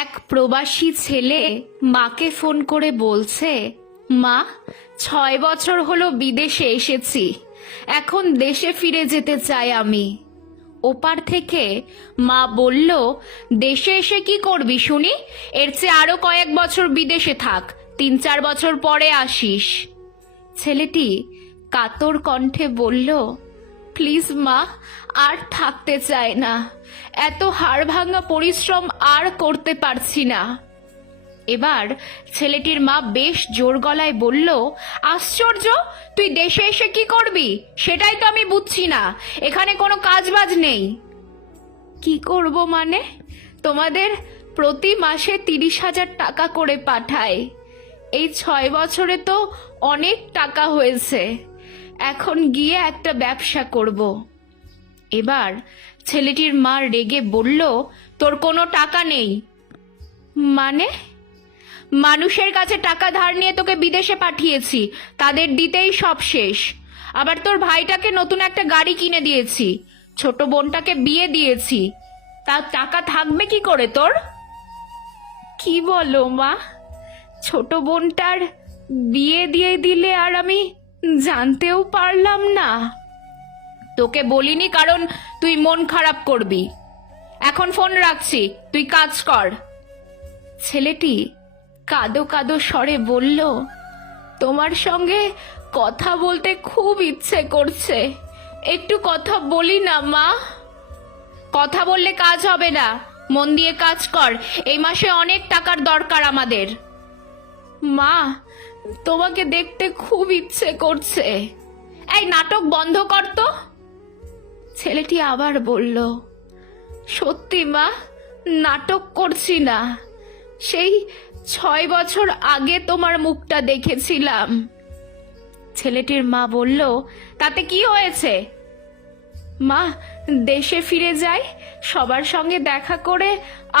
এক প্রবাসী ছেলে মাকে ফোন করে বলছে, মা, 6 বছর হলো বিদেশে এসেছি, এখন দেশে ফিরে যেতে চাই আমি। ওপার থেকে মা বলল, দেশে এসে কি করবি শুনি? এর চেয়ে আরো কয়েক বছর বিদেশে থাক, 3-4 বছর পরে আসিস। ছেলেটি কাতর কণ্ঠে বলল, প্লিজ মা, আর থাকতে চায় না, এত হাড় ভাঙা পরিশ্রম আর করতে পারছি না। এবার ছেলেটির মা বেশ জোর গলায় বলল, আশ্চর্য, তুই দেশে এসে কি করবি সেটাই তো আমি বুঝছি না, এখানে কোনো কাজবাজ নেই। কি করব মানে? তোমাদের প্রতি মাসে 30,000 টাকা করে পাঠায়, এই 6 বছরে তো অনেক টাকা হয়েছে, এখন গিয়ে একটা ব্যবসা করব। এবার ছেলেটির মা রেগে বলল, তোর কোনো টাকা নেই মানে? মানুষের কাছে টাকা ধার নিয়ে তোকে বিদেশে পাঠিয়েছি, তাদের দিতেই সব শেষ। আবার তোর ভাইটাকে নতুন একটা গাড়ি কিনে দিয়েছি, ছোট বোনটাকে বিয়ে দিয়েছি, তার টাকা থাকবে কি করে তোর? কি বলো মা? ছোট বোনটার বিয়ে দিয়ে দিলে আর আমি জানতেও পারলাম না? তোকে বলিনি কারণ তুই মন খারাপ করবি। এখন ফোন রাখছি, তুই কাজ কর। ছেলেটি কাঁদো কাঁদো স্বরে বলল, তোমার সঙ্গে কথা বলতে খুব ইচ্ছে করছে, একটু কথা বলি না মা? কথা বললে কাজ হবে না, মন দিয়ে কাজ কর, এই মাসে অনেক টাকার দরকার আমাদের। মা, তোমাকে দেখতে খুব ইচ্ছে করছে। এই নাটক বন্ধ কর তো। ছেলেটি আবার বলল, সত্যি মা, নাটক করছি না, সেই 6 বছর আগে তোমার মুখটা দেখেছিলাম। ছেলেটির মা বলল, তাতে কি হয়েছে? মা, দেশে ফিরে যাই, সবার সঙ্গে দেখা করে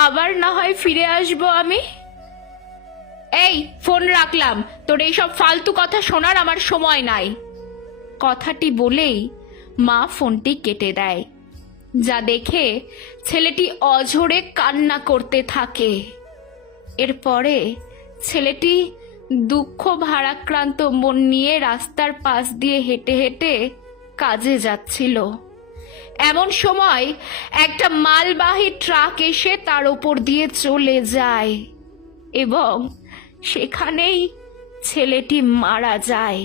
আবার না হয় ফিরে আসবো আমি। এই ফোন রাখলাম, তোর এইসব ফালতু কথা শোনার আমার সময় নাই। কথাটি বলেই মা ফোনটি কেটে দেয়, যা দেখে ছেলেটি অঝরে কান্না করতে থাকে। এরপরে ছেলেটি দুঃখ ভারাক্রান্ত মন নিয়ে রাস্তার পাশ দিয়ে হেঁটে হেঁটে কাজে যাচ্ছিল। এমন সময় একটা মালবাহী ট্রাক এসে তার ওপর দিয়ে চলে যায় এবং সেখানেই ছেলেটি মারা যায়।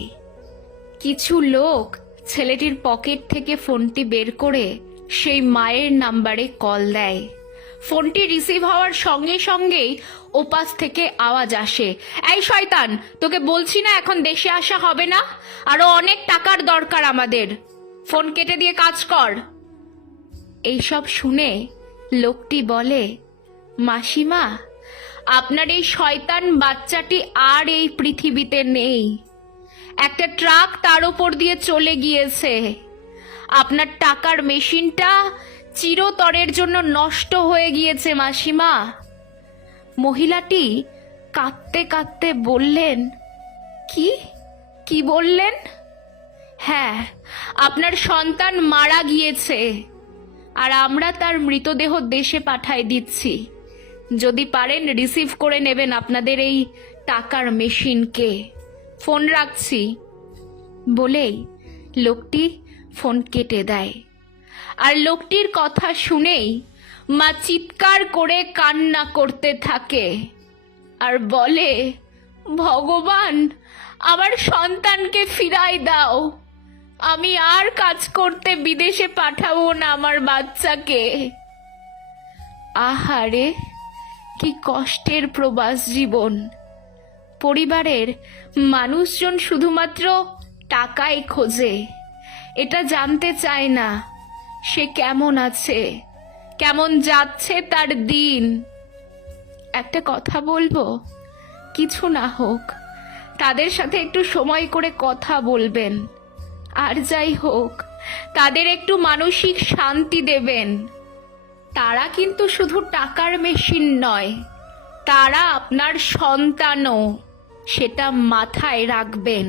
কিছু লোক ছেলেটির পকেট থেকে ফোনটি বের করে সেই মায়ের নাম্বারে কল দেয়। ফোনটি রিসিভ হওয়ার সঙ্গে সঙ্গেই ওপাশ থেকে আওয়াজ আসে, এই শয়তান, তোকে বলছি না এখন দেশে আসা হবে না, আরো অনেক টাকার দরকার আমাদের, ফোন কেটে দিয়ে কাজ কর। এইসব শুনে লোকটি বলে, মাসিমা, আপনার এই শয়তান বাচ্চাটি আর এই পৃথিবীতে নেই, একটা ট্রাক তার ওপর দিয়ে চলে গিয়েছে, আপনার টাকার মেশিনটা চিরতরের জন্য নষ্ট হয়ে গিয়েছে মাসিমা। মহিলাটি কাঁদতে কাঁদতে বললেন, কি কি বললেন? হ্যাঁ, আপনার সন্তান মারা গিয়েছে আর আমরা তার মৃতদেহ দেশে পাঠায় দিচ্ছি, যদি পারেন রিসিভ করে নেবেন আপনাদের এই টাকার মেশিনকে। ফোন রাখছি। বলেই লোকটি ফোন কেটে দেয়। আর লোকটির কথা শুনেই মা চিৎকার করে কান্না করতে থাকে আর বলে, ভগবান, আমার সন্তানকে ফিরাই দাও, আমি আর কাজ করতে বিদেশে পাঠাবো না আমার বাচ্চাকে। আহারে, কি কষ্টের প্রবাস জীবন। পরিবারের মানুষজন শুধুমাত্র টাকাই খোঁজে, এটা জানতে চায় না সে কেমন আছে, কেমন যাচ্ছে তার দিন। একটা কথা বলবো, কিছু না হোক তাদের সাথে একটু সময় করে কথা বলবেন, আর যাই হোক তাদের একটু মানসিক শান্তি দেবেন। তারা কিন্তু শুধু টাকার মেশিন নয়, তারা আপনার সন্তানও, সেটা মাথায় রাখবেন।